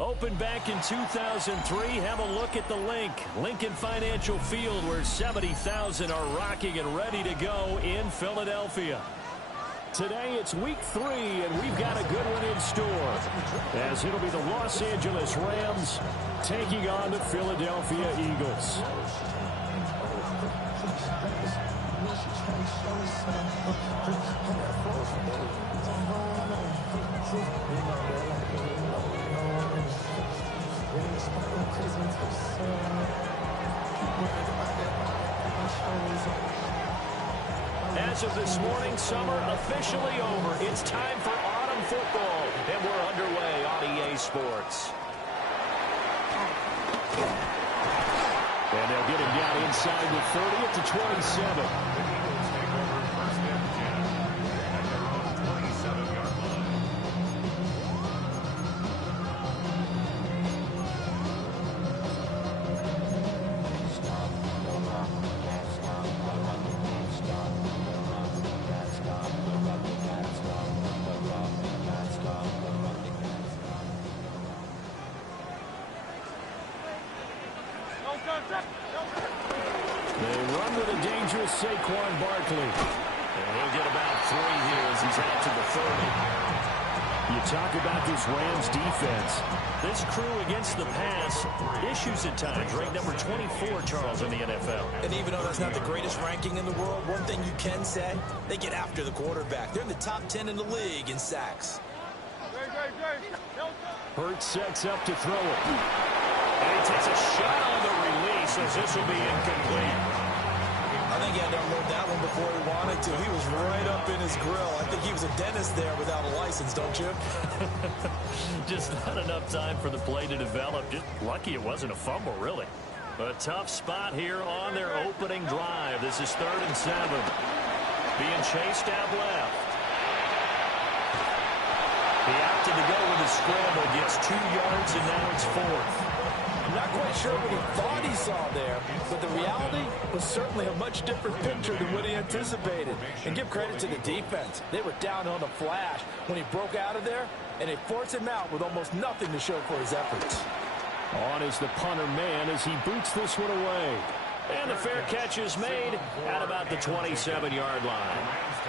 Opened back in 2003, have a look at the link. Lincoln Financial Field, where 70,000 are rocking and ready to go in Philadelphia. Today it's week 3, and we've got a good one in store, as it'll be the Los Angeles Rams taking on the Philadelphia Eagles. As of this morning, summer officially over. It's time for autumn football, and we're underway on EA Sports. And they'll get him down inside the 30 at the 27. They run with a dangerous Saquon Barkley. And he'll get about 3 here as he's out to the 30. You talk about this Rams defense. This crew against the pass, issues at times. Ranked number 24, Charles, in the NFL. And even though that's not the greatest ranking in the world, one thing you can say, they get after the quarterback. They're in the top 10 in the league in sacks. Hurts sets up to throw it. And he takes a shot on the release as this will be incomplete. I think he had to unload that one before he wanted to. He was right up in his grill. I think he was a dentist there without a license, don't you? Just not enough time for the play to develop. Just lucky it wasn't a fumble, really. A tough spot here on their opening drive. This is 3rd and 7. Being chased out left. He opted to go with a scramble, gets 2 yards, and now it's 4th. I'm not quite sure what he thought he saw there, but the reality was certainly a much different picture than what he anticipated. And give credit to the defense. They were down on the flash when he broke out of there, and they forced him out with almost nothing to show for his efforts. On is the punter man as he boots this one away. And the fair catch is made at about the 27-yard line.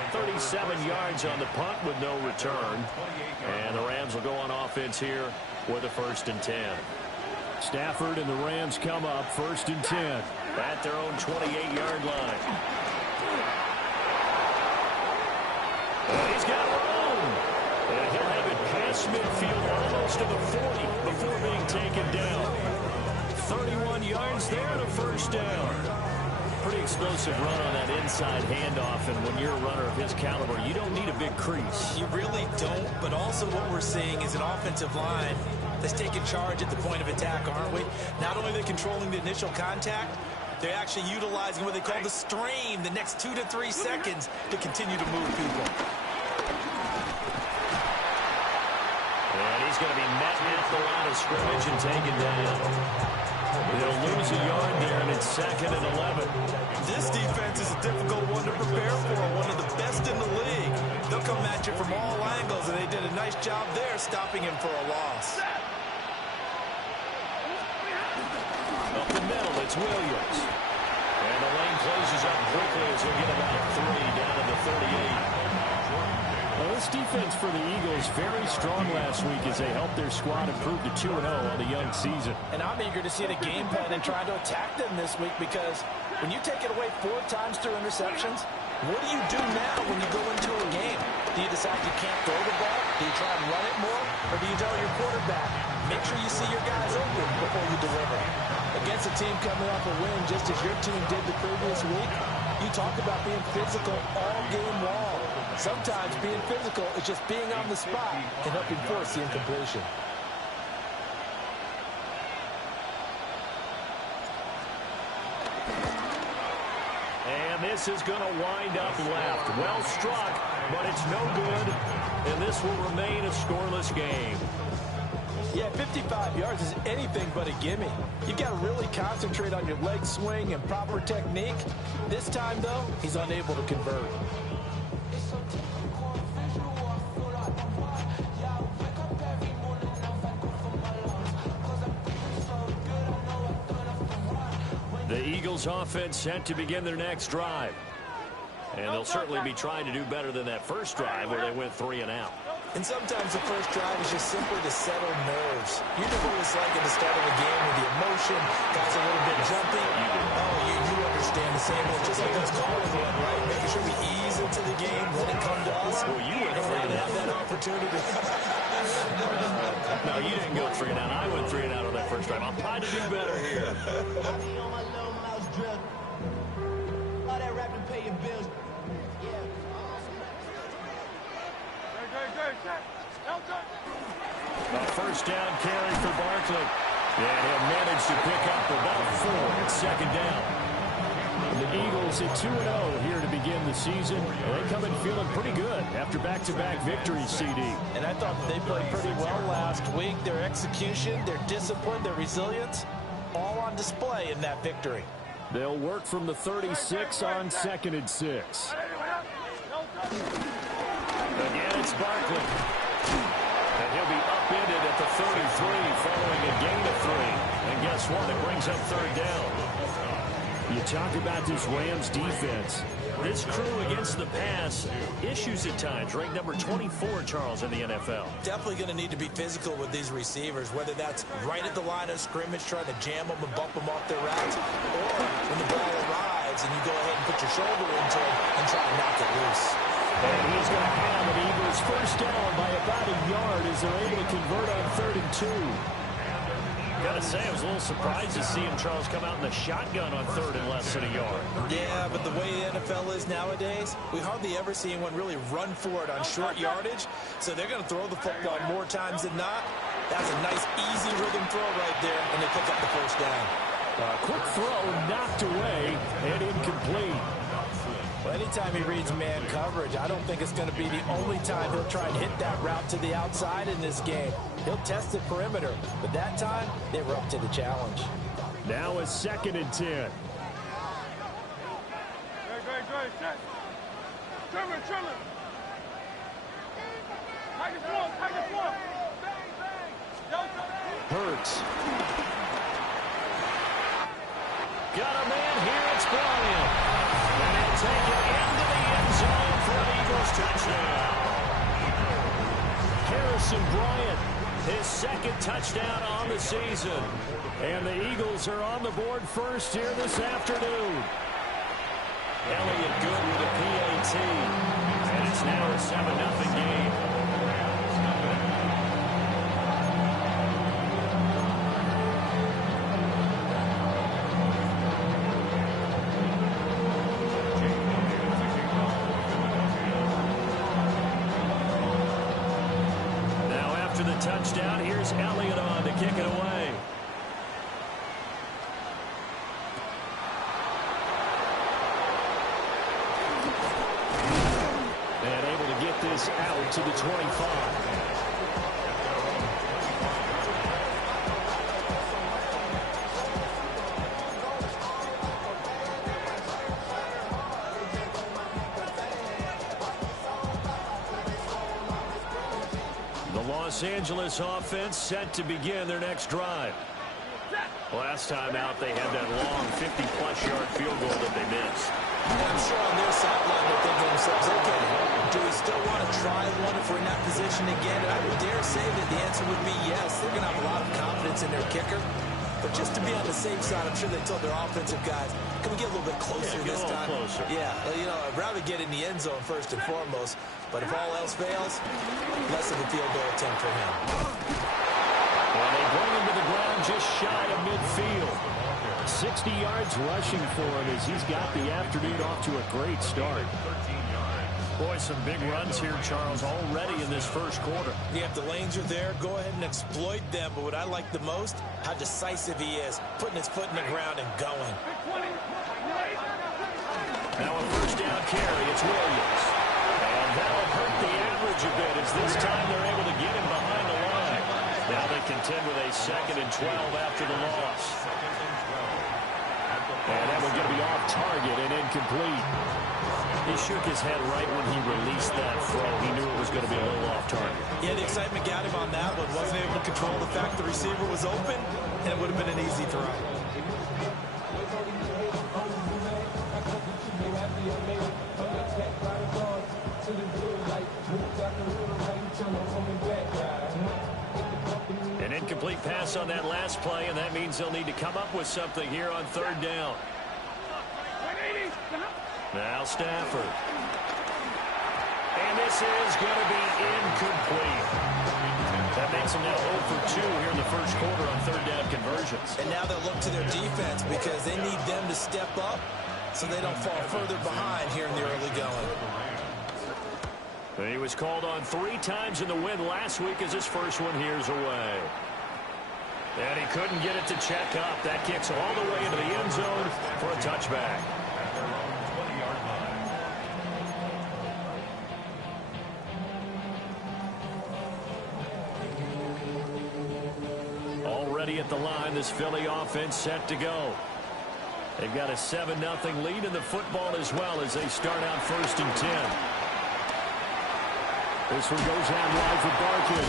37 yards on the punt with no return. And the Rams will go on offense here with a 1st and 10. Stafford and the Rams come up 1st and 10 at their own 28-yard line. And he's got room. And he'll have it past midfield almost to the 40 before being taken down. 31 yards there and a 1st down. Pretty explosive run on that inside handoff, and when you're a runner of his caliber, you don't need a big crease. You really don't, but also what we're seeing is an offensive line that's taking charge at the point of attack, aren't we? Not only are they controlling the initial contact, they're actually utilizing what they call the strain, the next 2 to 3 seconds to continue to move people. And he's going to be met at the line of scrimmage and taken down. They'll lose a yard there, and it's 2nd and 11. This defense is a difficult one to prepare for, one of the best in the league. They'll come at you from all angles, and they did a nice job there stopping him for a loss. Up the middle, it's Williams. And the lane closes up quickly as he'll get about 3 down to the 38. Well, this defense for the Eagles very strong last week as they helped their squad improve to 2-0 on the young season. And I'm eager to see the game plan and try to attack them this week, because when you take it away 4 times through interceptions, what do you do now when you go into a game? Do you decide you can't throw the ball? Do you try and run it more? Or do you tell your quarterback, make sure you see your guys open before you deliver? Against a team coming off a win just as your team did the previous week, you talk about being physical all game long. Sometimes being physical is just being on the spot and helping force the incompletion. And this is going to wind up left. Well struck, but it's no good. And this will remain a scoreless game. Yeah, 55 yards is anything but a gimme. You've got to really concentrate on your leg swing and proper technique. This time, though, he's unable to convert. The Eagles offense set to begin their next drive. And they'll certainly be trying to do better than that first drive where they went 3 and out. And sometimes the first drive is just simply to settle nerves. You know what it's like at the start of a game with the emotion, guys a little bit jumpy. Oh, you understand the same way, just like us calling one, right? Making sure we ease into the game, let it come to us. Well, you went and 3 and have out. that opportunity. No, you didn't go 3 and out. I went 3 and out on that first drive. I'm trying to do better here. A first down carry for Barkley. And he'll manage to pick up about 4 at second down. The Eagles at 2-0 here to begin the season. They come in feeling pretty good after back-to-back victories, CD. And I thought they played pretty well last week. Their execution, their discipline, their resilience, all on display in that victory. They'll work from the 36 on 2nd and 6. Again, it's Barkley. And he'll be upended at the 33 following a gain of 3. And guess what? It brings up 3rd down. You talk about this Rams defense. This crew against the pass, issues at times, ranked number 24, Charles, in the NFL. Definitely going to need to be physical with these receivers, whether that's right at the line of scrimmage, trying to jam them and bump them off their routes, or when the ball arrives and you go ahead and put your shoulder into it and try to knock it loose. And he's going to have an Eagles first down by about a yard as they're able to convert on 3rd and 2. Got to say, I was a little surprised to see him, Charles, come out in the shotgun on 3rd and less than a yard. Yeah, but the way the NFL is nowadays, we hardly ever see anyone really run for it on short yardage. So they're going to throw the football more times than not. That's a nice, easy rhythm throw right there, and they pick up the first down. Quick throw, knocked away, and incomplete. Well, anytime he reads man coverage, I don't think it's going to be the only time he'll try and hit that route to the outside in this game. He'll test the perimeter, but that time, they were up to the challenge. Now a 2nd and 10. Hurts. Got a man here, it's Bryant. And he'll take it into the end zone for an Eagles touchdown. Harrison Bryant, his 2nd touchdown on the season. And the Eagles are on the board first here this afternoon. Elliott good with a PAT. And it's now a 7-0 game. Touchdown. Here's Elliott on to kick it away. And able to get this out to the 25. Los Angeles offense set to begin their next drive. Last time out, they had that long 50-plus yard field goal that they missed. And I'm sure on their sideline they're thinking to themselves, okay, do we still want to try one if we're in that position again? And I would dare say that the answer would be yes. They're going to have a lot of confidence in their kicker. But just to be on the safe side, I'm sure they told their offensive guys, can we get a little bit closer this time? Closer. Yeah, well, you know, I'd rather get in the end zone first and foremost. But if all else fails, less of a field goal attempt for him. And they bring him to the ground just shy of midfield. 60 yards rushing for him as he's got the afternoon off to a great start. Boy, some big runs here, Charles, already in this first quarter. Yeah, if the lanes are there, go ahead and exploit them. But what I like the most, how decisive he is, putting his foot in the ground and going. Now a first down carry, it's Williams. And that'll hurt the average a bit as this time they're able to get him behind the line. Now they contend with a 2nd and 12 after the loss. And that was going to be off target and incomplete. He shook his head right when he released that throw. He knew it was going to be a little off target. Yeah, the excitement got him on that one. Wasn't able to control the fact the receiver was open, and it would have been an easy throw. An incomplete pass on that last play, and that means they'll need to come up with something here on third down. Now Stafford. And this is going to be incomplete. That makes them now 0 for 2 here in the first quarter on third down conversions. And now they'll look to their defense because they need them to step up so they don't fall further behind here in the early going. He was called on 3 times in the win last week as his first one here's away. And he couldn't get it to check up. That kicks all the way into the end zone for a touchback. Already at the line, this Philly offense set to go. They've got a 7-0 lead in the football as well as they start out 1st and 10. This one goes out wide for Barkley.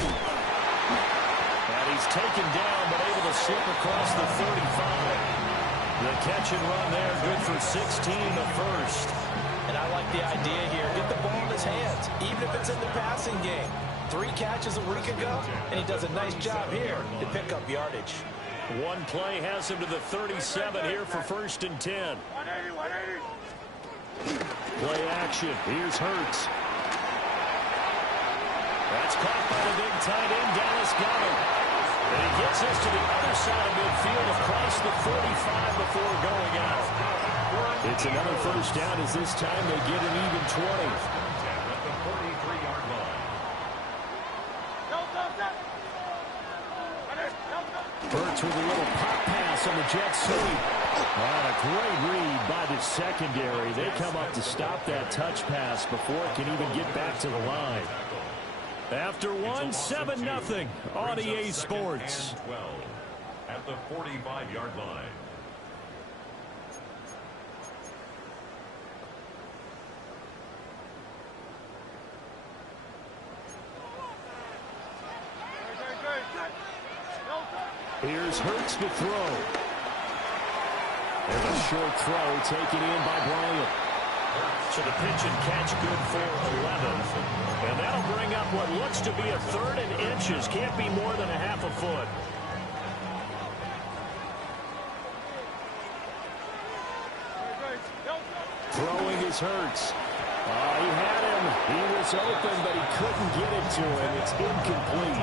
And he's taken down but able to slip across the 35. The catch and run there, good for 16, the first. And I like the idea here. Get the ball in his hands, even if it's in the passing game. 3 catches a week ago, and he does a nice job here to pick up yardage. One play has him to the 37 here for 1st and 10. Play action. Here's Hurts. That's caught by the big tight end, Dallas Goedert. And he gets this to the other side of midfield across the 45 before going out. It's another first down as this time they get an even 20. Hurts with a little pop pass on the jet sweep. And a great read by the secondary. They come up to stop that touch pass before it can even get back to the line. After one, 7-0 on EA Sports. At the 45-yard line. Here's Hurts to throw. There's a short throw taken in by Bryant. So the pitch and catch good for 11. And that'll bring up what looks to be a 3rd and inches. Can't be more than a half a foot. Throwing is Hurts. He had him. He was open, but he couldn't get it to him. It's incomplete.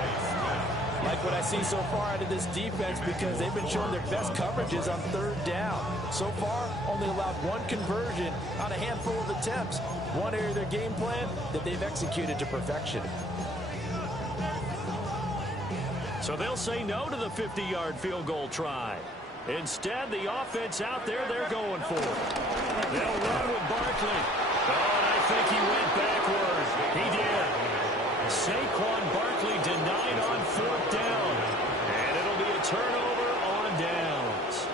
Like what I see so far out of this defense because they've been showing their best coverages on 3rd down. So far, only allowed 1 conversion on a handful of attempts. One area of their game plan that they've executed to perfection. So they'll say no to the 50-yard field goal try. Instead, the offense out there, they're going for it. They'll run with Barkley. Oh, and I think he went backward. He did. Saquon Barkley denied on 4th down. And it'll be a turnover on downs.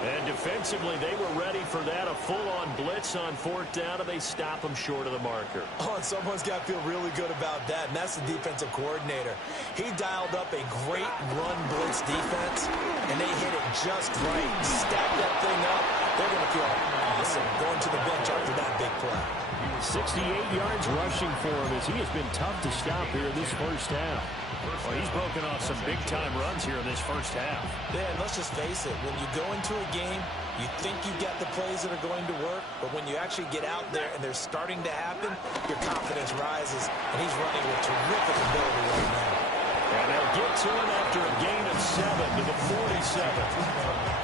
And defensively, they were ready for that. A full-on blitz on 4th down, and they stop them short of the marker. Oh, and someone's got to feel really good about that, and that's the defensive coordinator. He dialed up a great run blitz defense, and they hit it just right. Stack that thing up. They're going to feel awesome going to the bench after that big play. 68 yards rushing for him as he has been tough to stop here in this first half. Well, he's broken off some big-time runs here in this first half. Yeah, and let's just face it. When you go into a game, you think you've got the plays that are going to work, but when you actually get out there and they're starting to happen, your confidence rises, and he's running with terrific ability right now. And they'll get to him after a gain of 7 to the 47.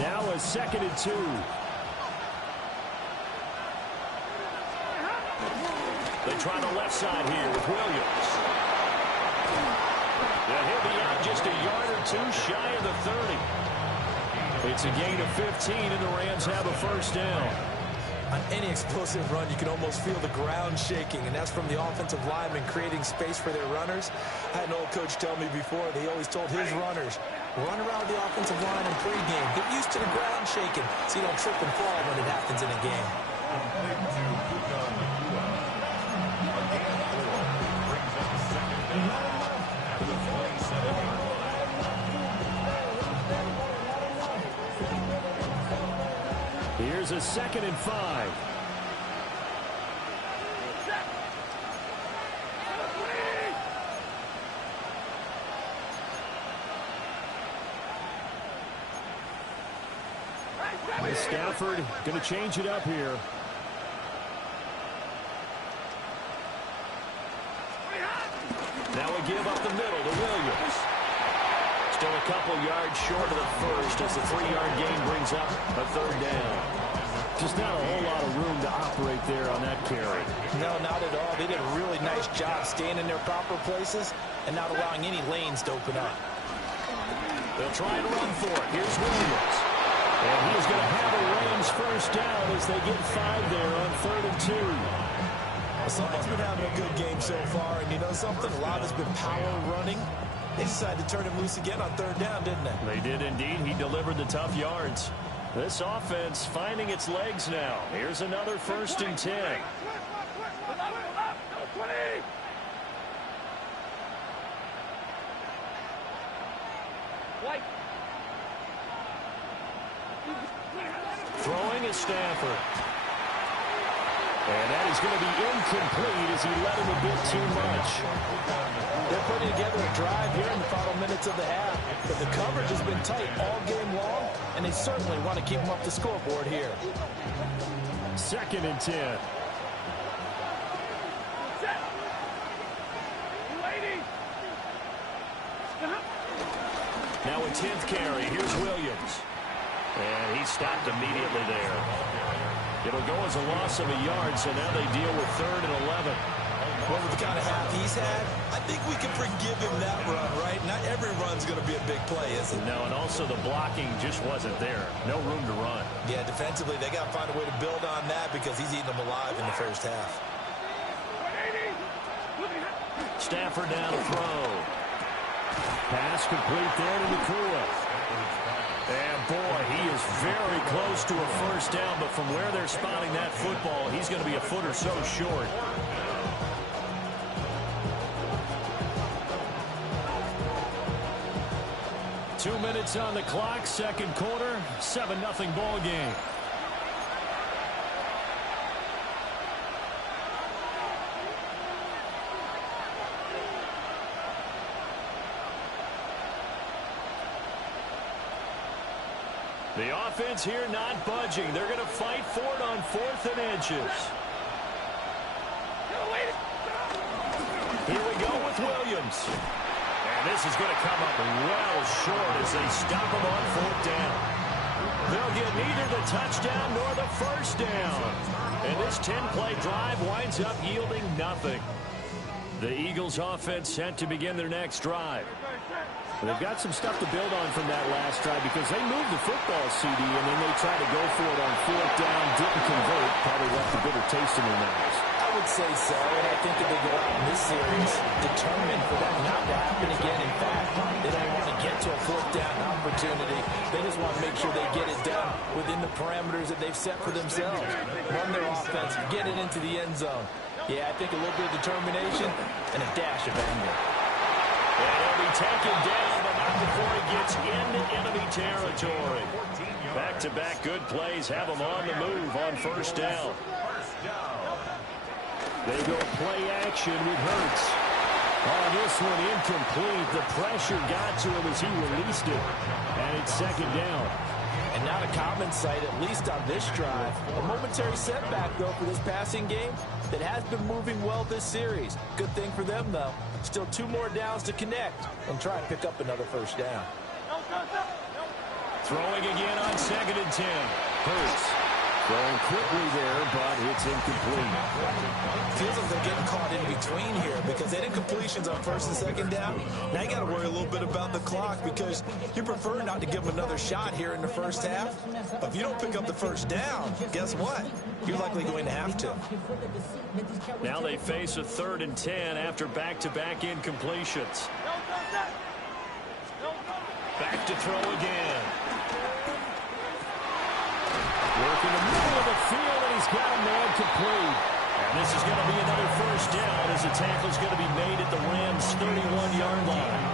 Now a 2nd and 2. They try the left side here with Williams. And he'll be out just a yard or 2 shy of the 30. It's a gain of 15, and the Rams have a first down. On any explosive run, you can almost feel the ground shaking, and that's from the offensive linemen creating space for their runners. I had an old coach tell me before, that he always told his runners, run around the offensive line in pregame. Get used to the ground shaking so you don't trip and fall when it happens in a game. Complete to Puka Nacua. A gain of 4 brings up a second down at the 27-yard line. Here's a 2nd and 5. Stafford going to change it up here. Now we give up the middle to Williams. Still a couple yards short of the first as the 3-yard gain brings up a 3rd down. Just not a whole lot of room to operate there on that carry. No, not at all. They did a really nice job staying in their proper places and not allowing any lanes to open up. They'll try and run for it. Here's Williams. And he's going to have a Rams first down as they get 5 there on 3rd and 2. Well, someone's been having a good game so far, and you know something? A lot has been power running. They decided to turn him loose again on 3rd down, didn't they? They did indeed. He delivered the tough yards. This offense finding its legs now. Here's another 1st and 10. Throwing is Stafford. And that is going to be incomplete as he let him a bit too much. They're putting together a drive here in the final minutes of the half, but the coverage has been tight all game long, and they certainly want to keep them up the scoreboard here. 2nd and 10. Now a 10th carry. Here's Williams. And he stopped immediately there. It'll go as a loss of a yard, so now they deal with 3rd and 11. Well, with the kind of half he's had, I think we can forgive him that run, right? Not every run's going to be a big play, is it? No, and also the blocking just wasn't there. No room to run. Yeah, defensively, they got to find a way to build on that because he's eating them alive in the first half. Stafford down to throw. Pass complete there to Nacua. And boy, he is very close to a first down, but from where they're spotting that football, he's going to be a foot or so short. Two minutes on the clock, 2nd quarter, 7-0 ball game. The offense here not budging. They're going to fight for it on 4th and inches. Here we go with Williams. And this is going to come up well short as they stop him on 4th down. They'll get neither the touchdown nor the first down. And this 10-play drive winds up yielding nothing. The Eagles offense set to begin their next drive. They've got some stuff to build on from that last drive because they moved the football, CD, and then they tried to go for it on 4th down, didn't convert, probably left a bitter taste in their mouths. I would say so, and I think that they go out in this series determined for that not to happen again. In fact, they don't want to get to a 4th down opportunity. They just want to make sure they get it done within the parameters that they've set for themselves. Run their offense, get it into the end zone. Yeah, I think a little bit of determination and a dash of anger. And he'll be taken down, but not before he gets into enemy territory. Back-to-back good plays have him on the move on 1st down. They go play action with Hurts. Oh, this one incomplete. The pressure got to him as he released it. And it's 2nd down. And not a common sight, at least on this drive. A momentary setback, though, for this passing game that has been moving well this series. Good thing for them, though. Still 2 more downs to connect and try and pick up another first down. Throwing again on 2nd and 10. Hurts. Throwing quickly there, but it's incomplete. Feels like they're getting caught in between here because they did completions on 1st and 2nd down. Now you got to worry a little bit about the clock because you prefer not to give them another shot here in the first half. But if you don't pick up the first down, guess what? You're likely going to have to. Now they face a 3rd and 10 after back-to-back incompletions. Back to throw again. Working the middle of the field, and he's got a man complete. And this is going to be another first down as the tackle's going to be made at the Rams' 31-yard line.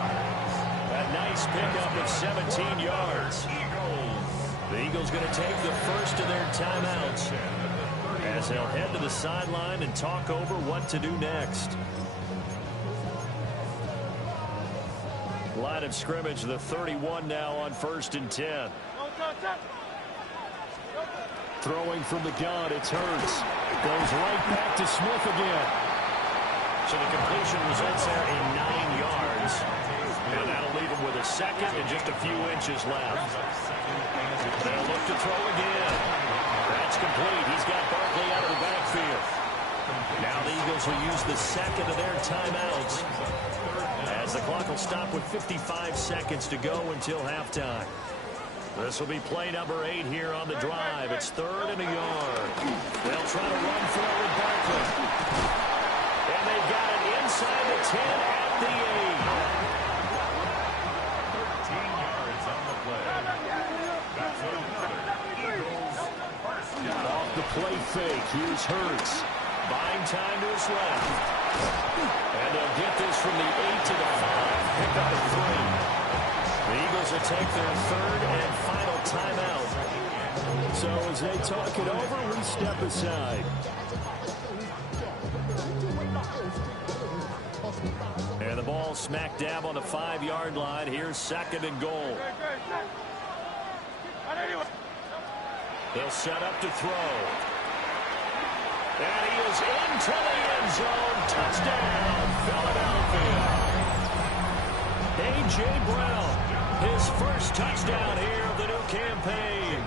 A nice pickup of 17 yards. The Eagles going to take the first of their timeouts as they'll head to the sideline and talk over what to do next. Line of scrimmage, the 31 now on 1st and 10. Throwing from the gun, it's Hurts. Goes right back to Smith again. So the completion results there in 9 yards. And that'll leave him with a second and just a few inches left. They'll look to throw again. That's complete. He's got Barkley out of the backfield. Now the Eagles will use the second of their timeouts as the clock will stop with 55 seconds to go until halftime. This will be play number 8 here on the drive. It's 3rd and a yard. They'll try to run for it with Barkley. And they've got it inside the 10 at the 13 yards on the play. That's another Eagles first 8. down. Off the play fake. Here's Hurts. Buying time to his left. And they'll get this from the 8 to the 5. Pick up a 3. The Eagles will take their 3rd and final timeout. So as they talk it over, we step aside. And the ball smack dab on the 5-yard line. Here's 2nd and goal. They'll set up to throw. And he is into the end zone. Touchdown, Philadelphia. A.J. Brown. His first touchdown here of the new campaign.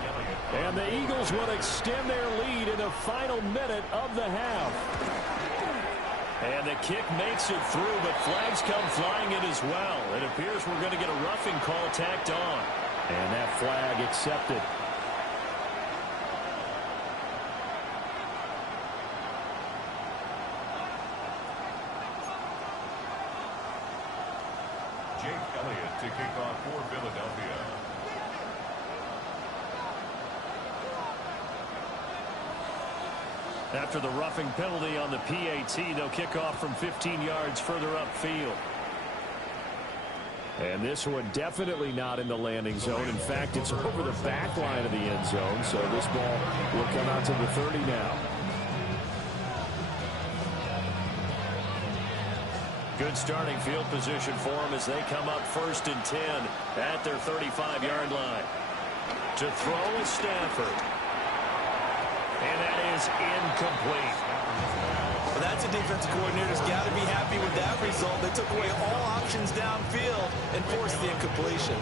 And the Eagles will extend their lead in the final minute of the half. And the kick makes it through, but flags come flying in as well. It appears we're going to get a roughing call tacked on. And that flag accepted. Jake Elliott to kick off for Philadelphia. After the roughing penalty on the PAT, they'll kick off from 15 yards further upfield. And this one definitely not in the landing zone. In fact, it's over the back line of the end zone, so this ball will come out to the 30 now. Good starting field position for them as they come up 1st and 10 at their 35-yard line. To throw is Stafford. And that is incomplete. Well, that's a defensive coordinator's got to be happy with that result. They took away all options downfield and forced the incompletion.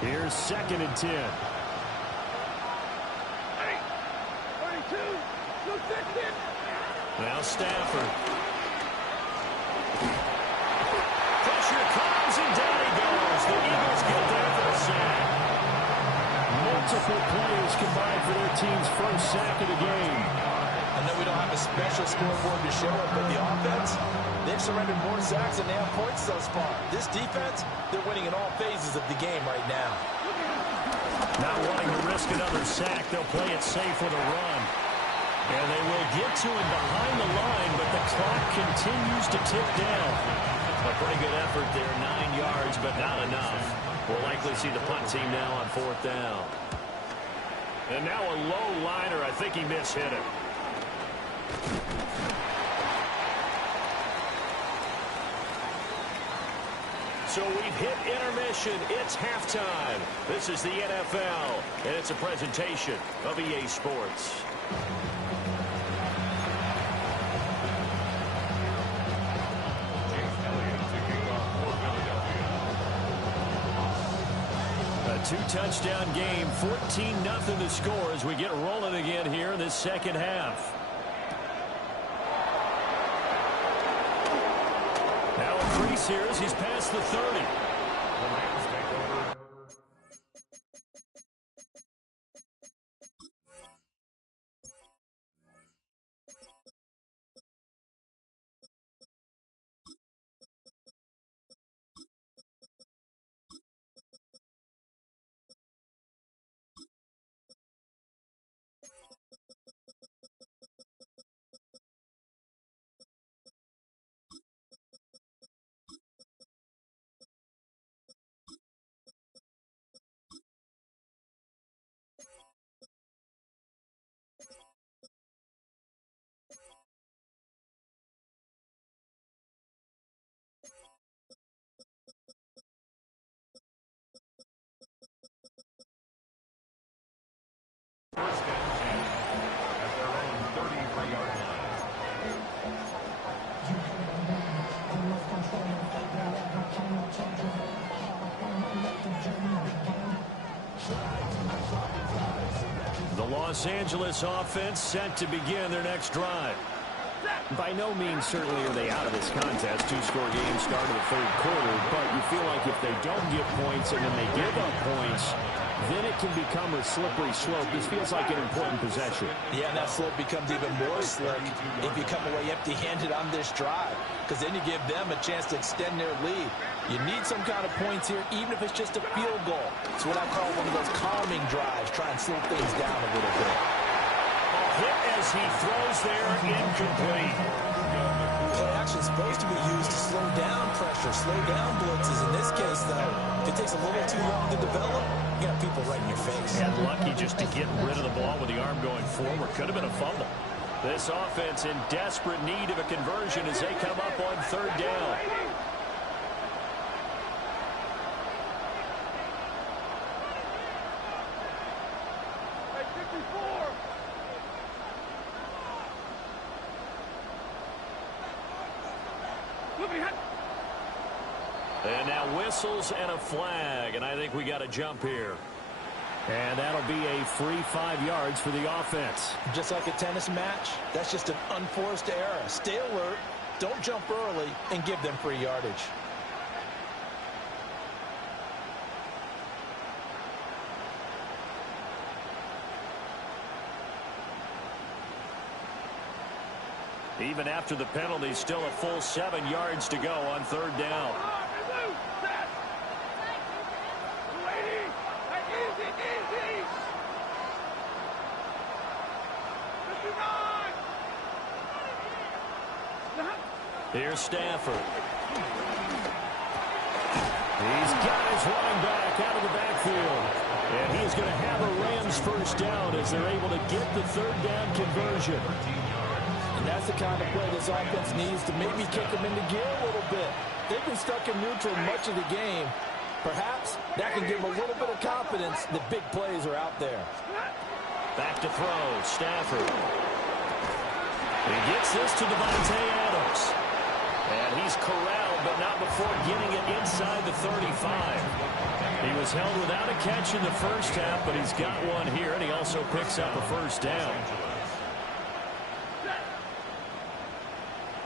Here's 2nd and 10. Now Stafford. Pressure comes and down he goes. The Eagles get there for a sack. Multiple players combined for their team's first sack of the game. I know we don't have a special scoreboard to show it, but the offense, they've surrendered more sacks than they have points thus far. This defense, they're winning in all phases of the game right now. Not wanting to risk another sack, they'll play it safe with a run. And they will get to him behind the line, but the clock continues to tick down. A pretty good effort there, 9 yards, but not enough. We'll likely see the punt team now on 4th down. And now a low liner. I think he mishit it. So we've hit intermission. It's halftime. This is the NFL, and it's a presentation of EA Sports. Two-touchdown game, 14-0 the score as we get rolling again here in this second half. Now a crease here as he's past the 30. The Los Angeles offense set to begin their next drive. By no means certainly are they out of this contest. Two-score game start of the third quarter, but you feel like if they don't get points and then they give up points, then it can become a slippery slope. This feels like an important possession. Yeah, and that slope becomes even more slick if you come away empty-handed on this drive, because then you give them a chance to extend their lead. You need some kind of points here, even if it's just a field goal. It's what I call one of those calming drives. Try and slow things down a little bit. Hit as he throws there, incomplete. Play action is supposed to be used to slow down pressure, slow down blitzes. In this case, though, if it takes a little too long to develop, you got people right in your face. And lucky just to get rid of the ball with the arm going forward. Could have been a fumble. This offense in desperate need of a conversion as they come up on third down. And now whistles and a flag, and I think we got a jump here. And that'll be a free 5 yards for the offense. Just like a tennis match, that's just an unforced error. Stay alert, don't jump early, and give them free yardage. Even after the penalty, still a full 7 yards to go on third down. Here's Stafford. He's got his running back out of the backfield. And he's going to have a Rams first down as they're able to get the third down conversion. And that's the kind of play this offense needs to maybe kick them into gear a little bit. They've been stuck in neutral much of the game. Perhaps that can give them a little bit of confidence that big plays are out there. Back to throw, Stafford. He gets this to Devontae Adams. And he's corralled, but not before getting it inside the 35. He was held without a catch in the first half, but he's got one here, and he also picks up a first down.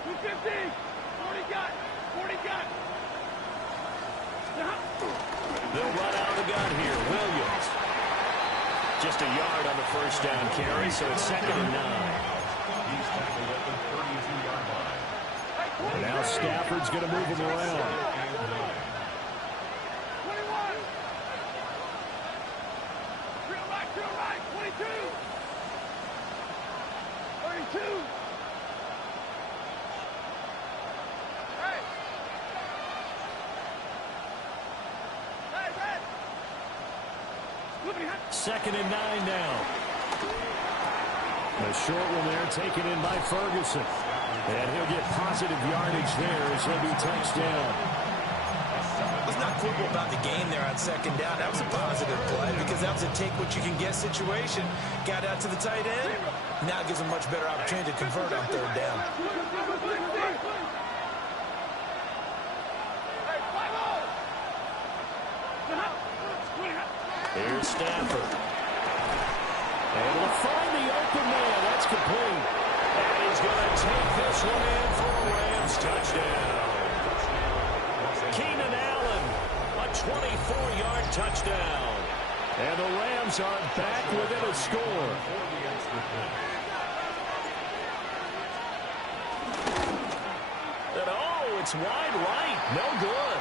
250, 40 gun, 40 gun. They'll run out of the gun here. Williams. Just a yard on the first down carry, so it's 2nd and 9. And now Stafford's going to move him around. 21. Drill right, 22. 32. Hey. Hey, red. 2nd and 9 now. A short one there taken in by Ferguson. And he'll get positive yardage there as he'll be touchdown. Let's not quibble about the game there on 2nd down. That was a positive play because that was a take-what-you-can-get situation. Got out to the tight end. Now it gives them much better opportunity to convert on 3rd down. Here's Stafford. Able to find the open man. That's complete. And he's going to take this one in for a Rams touchdown. Keenan Allen, a 24-yard touchdown. And the Rams are back within a score. And oh, it's wide right. No good.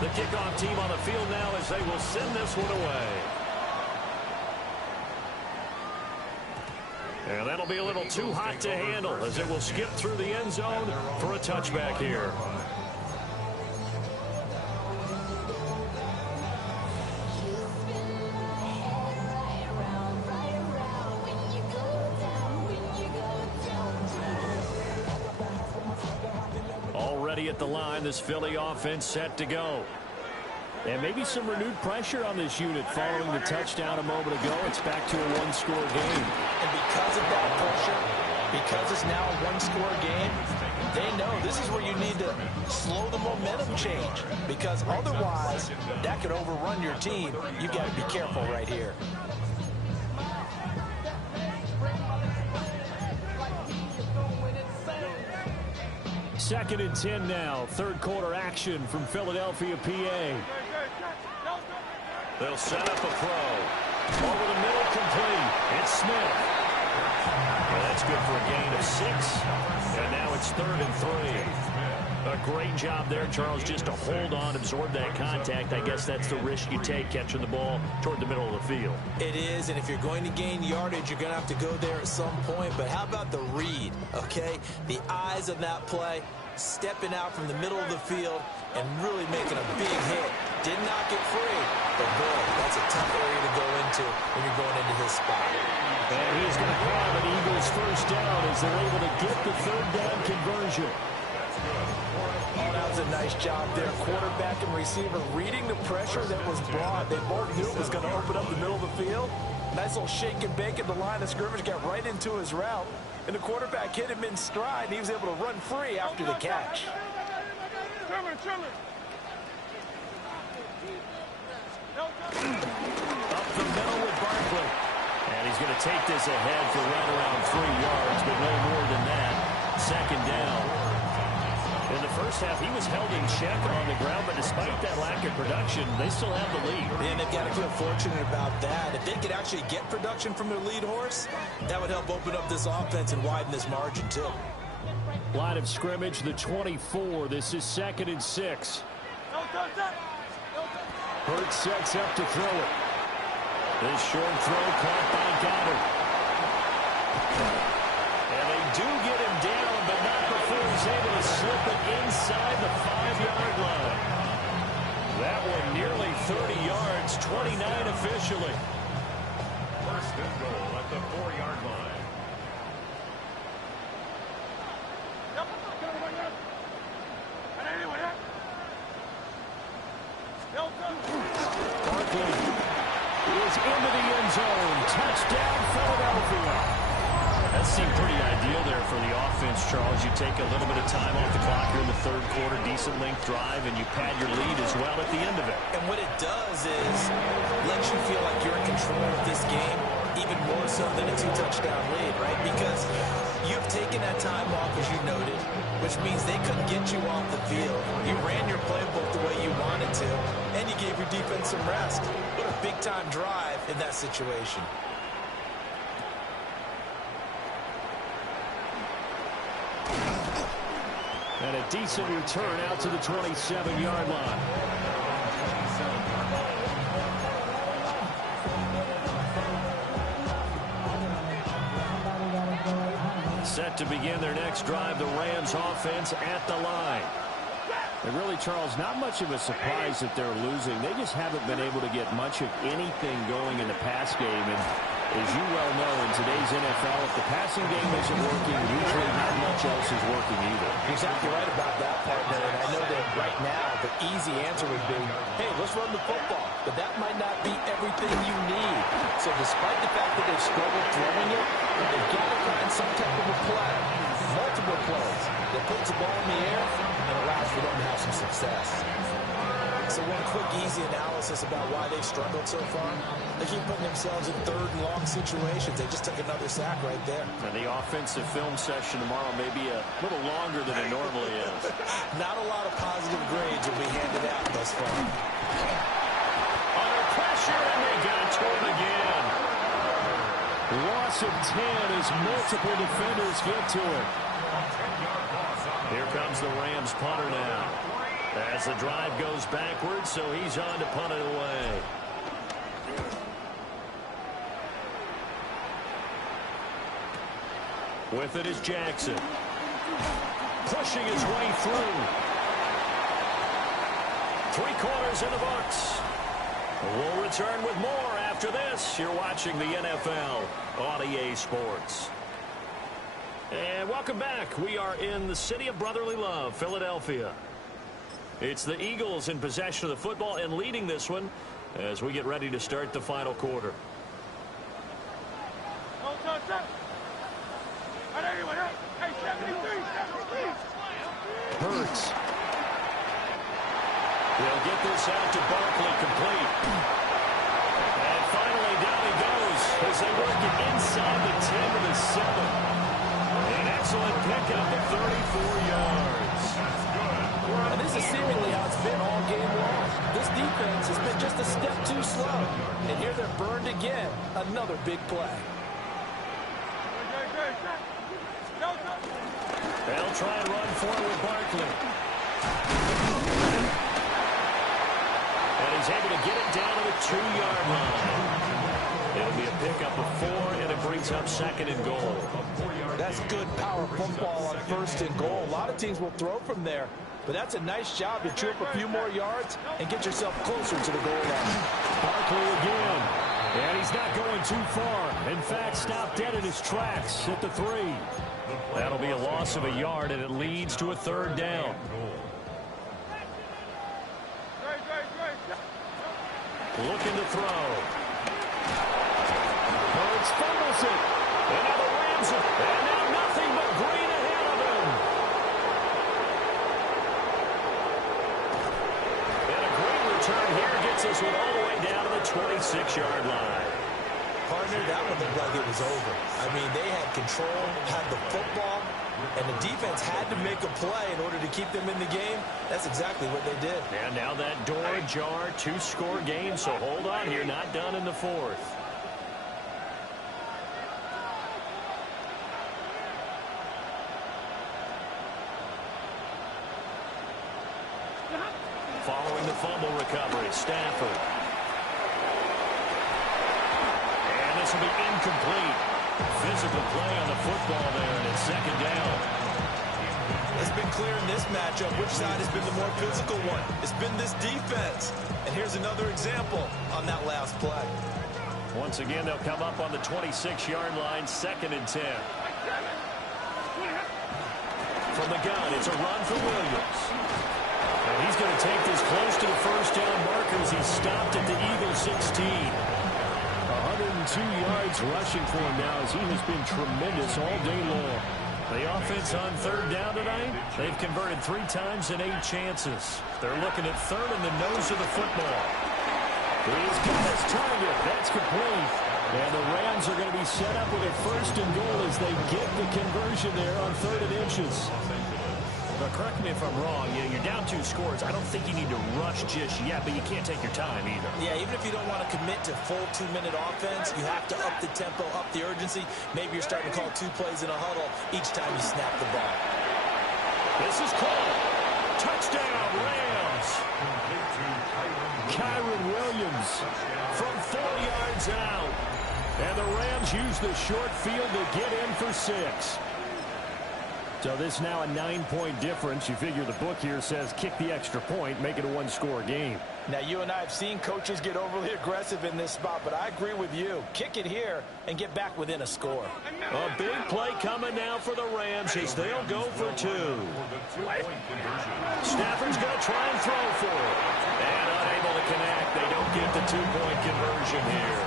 The kickoff team on the field now as they will send this one away. And that'll be a little too hot to handle as it will skip through the end zone for a touchback here. Already a at the line. This Philly offense set to go. And maybe some renewed pressure on this unit following the touchdown a moment ago. It's back to a one-score game. And because of that pressure, because it's now a one-score game, they know this is where you need to slow the momentum change, because otherwise that could overrun your team. You've got to be careful right here. Second and 10 now. Third quarter action from Philadelphia, PA. They'll set up a throw. Over the middle, complete. It's Smith. Well, that's good for a gain of 6. And now it's 3rd and 3. A great job there, Charles, just to hold on, absorb that contact. I guess that's the risk you take catching the ball toward the middle of the field. It is, and if you're going to gain yardage, you're going to have to go there at some point. But how about the read, okay? The eyes of that play, stepping out from the middle of the field and really making a big hit. Did not get free, but boy, that's a tough area to go into when you're going into his spot. And he's going to have an Eagles first down as they're able to get the 3rd down conversion. Oh, that was a nice job there. Quarterback and receiver reading the pressure that was brought. They both knew it was going to open up the middle of the field. Nice little shake and bake at the line of scrimmage, got right into his route. And the quarterback hit him in stride, and he was able to run free after the catch. Up the middle with Barkley. And he's going to take this ahead for right around 3 yards, but no more than that. 2nd down. In the first half, he was held in check on the ground, but despite that lack of production, they still have the lead. And they've got to feel fortunate about that. If they could actually get production from their lead horse, that would help open up this offense and widen this margin, too. Line of scrimmage, the 24. This is 2nd and 6. Hurts sets up to throw it. This short throw caught by Goddard. And they do get him down, but not before he's able to slip it inside the 5-yard line. That one nearly 30 yards, 29 officially. First and goal at the 4-yard line. Barkley is into the end zone. Touchdown, Philadelphia. That seemed pretty ideal there for the offense, Charles. You take a little bit of time off the clock here in the 3rd quarter, decent length drive, and you pad your lead as well at the end of it. And what it does is lets you feel like you're in control of this game, even more so than a 2-touchdown lead, right? Because you've taken that time off, as you noted, which means they couldn't get you off the field. You ran your playbook the way you wanted to, and you gave your defense some rest. What a big-time drive in that situation. And a decent return out to the 27-yard line. Set to begin their next drive, the Rams offense at the line. And really, Charles, not much of a surprise that they're losing. They just haven't been able to get much of anything going in the pass game. And as you well know, in today's NFL, if the passing game isn't working, usually not much else is working either. You're exactly right about that, partner. And I know that right now the easy answer would be, hey, let's run the football. But that might not be everything you need. So despite the fact that they've struggled throwing it, they've got to find some type of a play, multiple plays that puts the ball in the air and allows for them to have some success. So one quick, easy analysis about why they've struggled so far. They keep putting themselves in 3rd and long situations. They just took another sack right there. And the offensive film session tomorrow may be a little longer than it normally is. Not a lot of positive grades will be handed out thus far. Under pressure, and they got to him again. Loss of 10 as multiple defenders get to him. Here comes the Rams punter now. As the drive goes backwards, so he's on to punt it away. With it is Jackson. Pushing his way through. 3 quarters in the books. We'll return with more after this. You're watching the NFL on EA Sports. And welcome back. We are in the city of brotherly love, Philadelphia. It's the Eagles in possession of the football and leading this one as we get ready to start the final quarter. Hurts. They'll get this out to Barkley, complete. And finally down he goes as they work it inside the 10 to the 7. An excellent pickup of 34 yards. And this is seemingly how it's been all game long. This defense has been just a step too slow. And here they're burned again. Another big play. They'll try and run forward with Barkley. And he's able to get it down to the 2-yard line. It'll be a pickup of 4, and it brings up 2nd and goal. That's good power football on 1st and goal. A lot of teams will throw from there, but that's a nice job to chew up a few more yards and get yourself closer to the goal line. Barkley again. And he's not going too far. In fact, stopped dead in his tracks at the 3. That'll be a loss of a yard, and it leads to a 3rd down. Looking to throw. Hurts fumbles it. And now the Rams are, and now nothing but green ahead of him. And a great return here gets us one all the way down to the 26-yard line. Partner, that one looked like it was over. I mean, they had control, had the football, and the defense had to make a play in order to keep them in the game. That's exactly what they did. And now that door ajar, 2-score game, so hold on here, not done in the 4th. Following the fumble recovery, Stafford. And this will be incomplete. Physical play on the football there, and it's 2nd down. It's been clear in this matchup which side has been the more physical one. It's been this defense. And here's another example on that last play. Once again, they'll come up on the 26-yard line, 2nd and 10. From the gun, it's a run for Williams. And he's going to take this close to the 1st down markers. He's stopped at the Eagles 16. 102 yards rushing for him now as he has been tremendous all day long. The offense on 3rd down tonight, they've converted 3 times in 8 chances. They're looking at 3rd in the nose of the football. He's got his target. That's complete. And the Rams are going to be set up with a 1st and goal as they get the conversion there on 3rd and inches. But correct me if I'm wrong, you're down 2 scores. I don't think you need to rush just yet, but you can't take your time either. Yeah, even if you don't want to commit to full 2-minute offense, you have to up the tempo, up the urgency. Maybe you're starting to call 2 plays in a huddle each time you snap the ball. This is called. Touchdown, Rams. Kyren Williams From 4 yards out. And the Rams use the short field to get in for 6. So this now a 9-point difference. You figure the book here says kick the extra point, make it a 1-score game. Now, you and I have seen coaches get overly aggressive in this spot, but I agree with you. Kick it here and get back within a score. A big play coming now for the Rams as they'll go for 2. Stafford's going to try and throw for it. And unable to connect. They don't get the 2-point conversion here.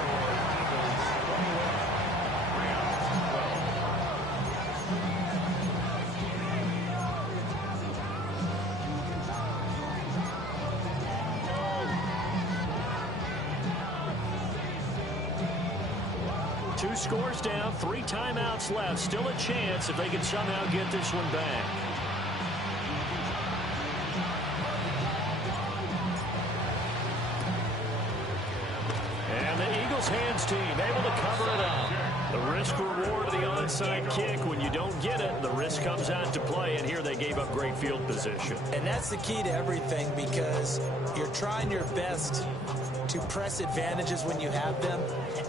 Two scores down, 3 timeouts left. Still a chance if they can somehow get this one back. And the Eagles hands team able to cover it up. The risk reward of the onside kick. When you don't get it, the risk comes out to play, and here they gave up great field position. And that's the key to everything, because you're trying your best to press advantages when you have them,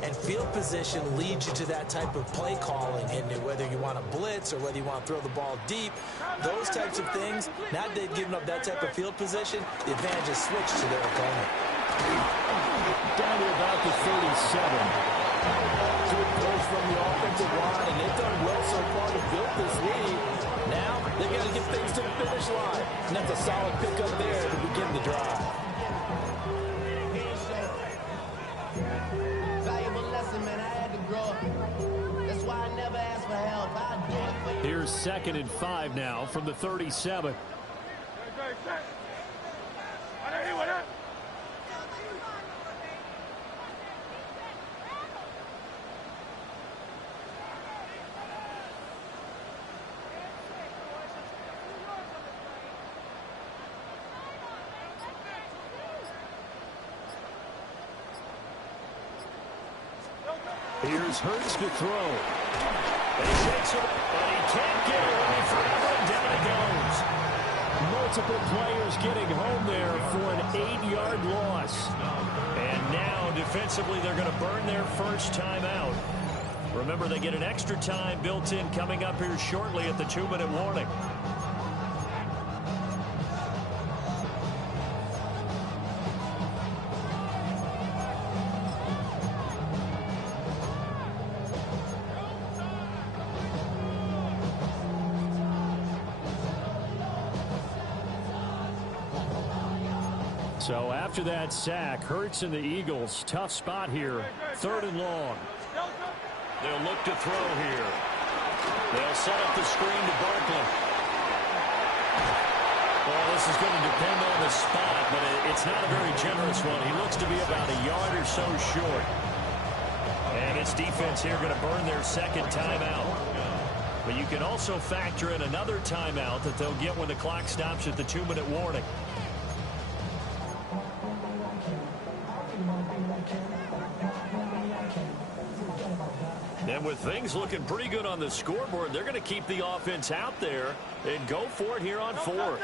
and field position leads you to that type of play calling. And whether you want to blitz or whether you want to throw the ball deep, those types of things, now that they've given up that type of field position, the advantage is switched to their opponent. Down to about the 37. Good push from the offensive line, and they've done well so far to build this lead. Now they've got to get things to the finish line, and that's a solid pickup there to begin the drive. Valuable lesson, man. I had to grow up. That's why I never ask for help. I do it for you. Here's 2nd and 5 now from the 37. Here's Hurts to throw. And he takes it, and he can't get away forever, and down it goes. Multiple players getting home there for an 8-yard loss. And now, defensively, they're going to burn their first timeout. Remember, they get an extra time built in coming up here shortly at the 2-minute warning. So after that sack, Hurts and the Eagles, tough spot here, 3rd and long. They'll look to throw here. They'll set up the screen to Barkley. Well, this is going to depend on the spot, but it's not a very generous one. He looks to be about a yard or so short. And his defense here going to burn their 2nd timeout. But you can also factor in another timeout that they'll get when the clock stops at the 2-minute warning. And with things looking pretty good on the scoreboard, they're going to keep the offense out there and go for it here on 4th.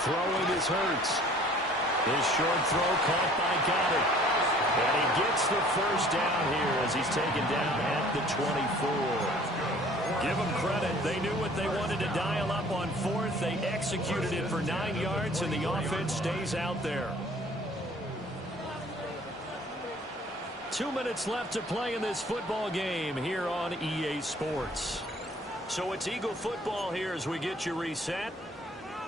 Throwing is Hurts. His short throw caught by Goddard. And he gets the first down here as he's taken down at the 24. Give them credit. They knew what they wanted to dial up on 4th. They executed it for 9 yards, and the offense stays out there. 2 minutes left to play in this football game here on EA Sports. So it's Eagle football here as we get you reset.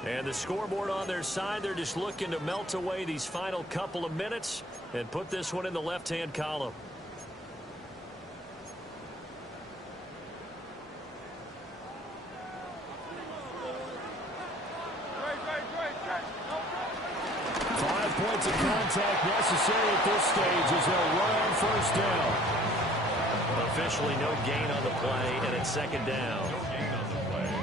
And the scoreboard on their side, they're just looking to melt away these final couple of minutes and put this one in the left-hand column. Points of contact necessary at this stage as they'll run on 1st down. Officially no gain on the play, and it's 2nd down.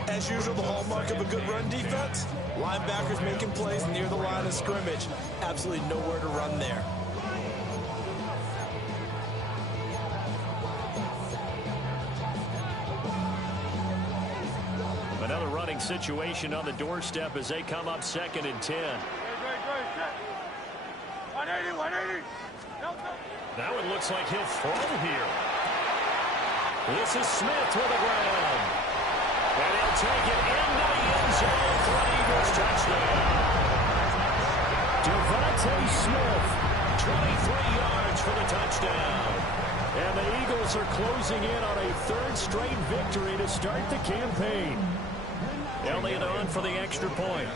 As usual, the hallmark of a good run defense, linebackers making plays near the line of scrimmage. Absolutely nowhere to run there. Another running situation on the doorstep as they come up 2nd and 10. 180. Now it looks like he'll throw here. This is Smith with the ground. And he'll take it into the end zone for an Eagles touchdown. Devontae Smith, 23 yards for the touchdown. and the Eagles are closing in on a 3rd straight victory to start the campaign. Elliott on for the extra point.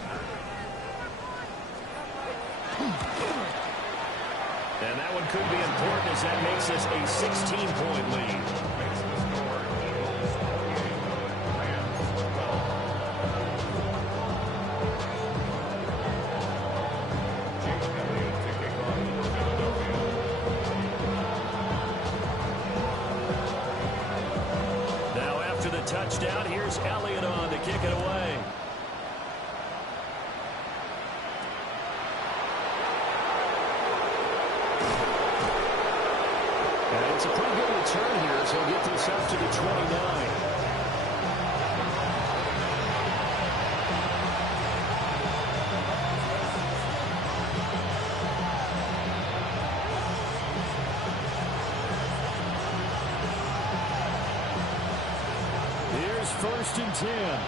And that one could be important as that makes this a 16-point lead. Now after the touchdown, here's Elliott on to kick it away. It's a pretty good return here, so he'll get this up to the 29. Here's 1st and 10.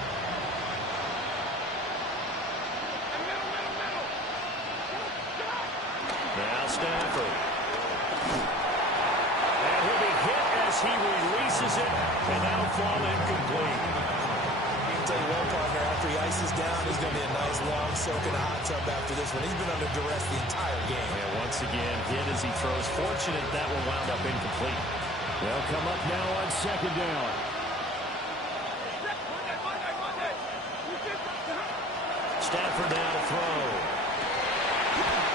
Now Stafford. And he'll be hit as he releases it, and that'll fall incomplete. I'll tell you what, partner, after he ices down, he's going to be a nice long soak in a hot tub after this one. He's been under duress the entire game. And once again, hit as he throws. Fortunate that one wound up incomplete. They'll come up now on second down. Stafford now to throw.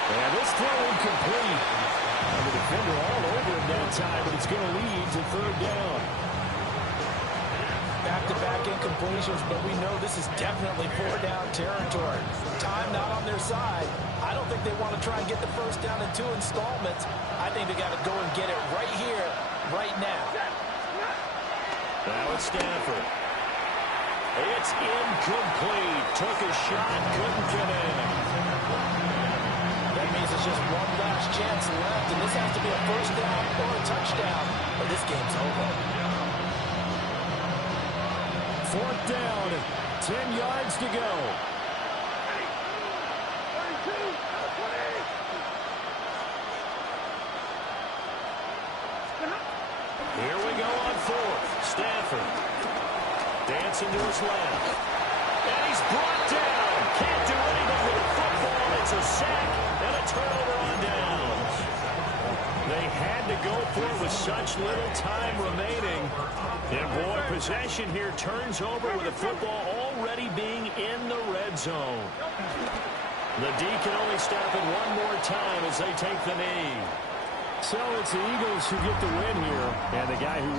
And this throw incomplete. And the defender all over him that time, but it's going to lead to third down. Back-to-back incompletions, but we know this is definitely four-down territory. Time not on their side. I don't think they want to try and get the first down in 2 installments. I think they got to go and get it right here, right now. Now it's Stafford. It's incomplete. Took a shot, couldn't get in. That means it's just one last chance left, and this has to be a first down or a touchdown, or this game's over. Fourth down, 10 yards to go. Here we go on fourth. Stafford dancing to his left. And he's brought down. Can't do anything with the football. It's a sack and a turnover on downs. They had to go for it with such little time remaining. And boy, possession here turns over with the football already being in the red zone. The D can only stop it one more time as they take the knee. So it's the Eagles who get the win here. And the guy who